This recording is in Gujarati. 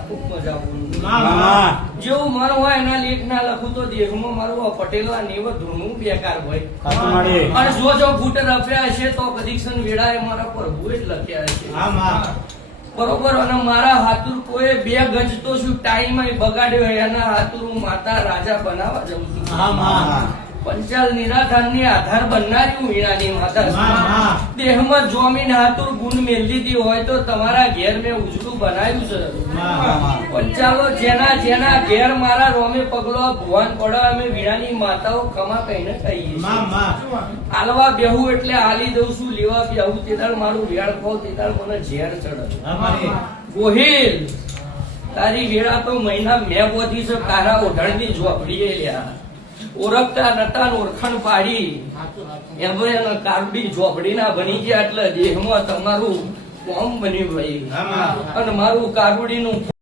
ખૂબ મજા બોલું જેવું મન હોય એના લેખ ના લખું તો દેહમાં મારું પટેલા નેવ ધૂણું બેકાર હોય અને જો ફૂટ રફ્યા છે તો કદીક્ષણ વેળાએ મારા પ્રભુએ જ લખ્યા છે બરોબર અને મારા હાથુર કોઈ 2 ગજ તો શું ટાઈમ બગાડ્યો એના હાથુર હું માતા રાજા બનાવવા જઉં છું પંચાલ નિરાધારની આધાર બનનારી વીણાની માતા દેહમાં જોમીન હાથુર ગુણ મેળવી હોય તો તમારા ઘેર મેં ઉજળું બનાવ્યું છે પંચાલો જેના ઘેર મારા રોમે પગલો ભુવાન પડે અમે વીણાની માતાઓ કમા કહીને કહીએ હાલવા બેહું એટલે હાલી દઉં છું લેવા બેહું તેદાળ મારું વેળ ખાવ તેદાળ મને ઝેર ચડે ગોહિલ તારી વેળા તો મહિના મેં બોધી છે તારા ઓઢણની ઝોપડીએ લ્યા ઓળખતા નતા ઓળખાણ પાડી એમ કારડી ઝોપડી ના બની ગયા એટલે દેહમાં તમારું કોમ બન્યું ભાઈ અને મારું કારુડી નું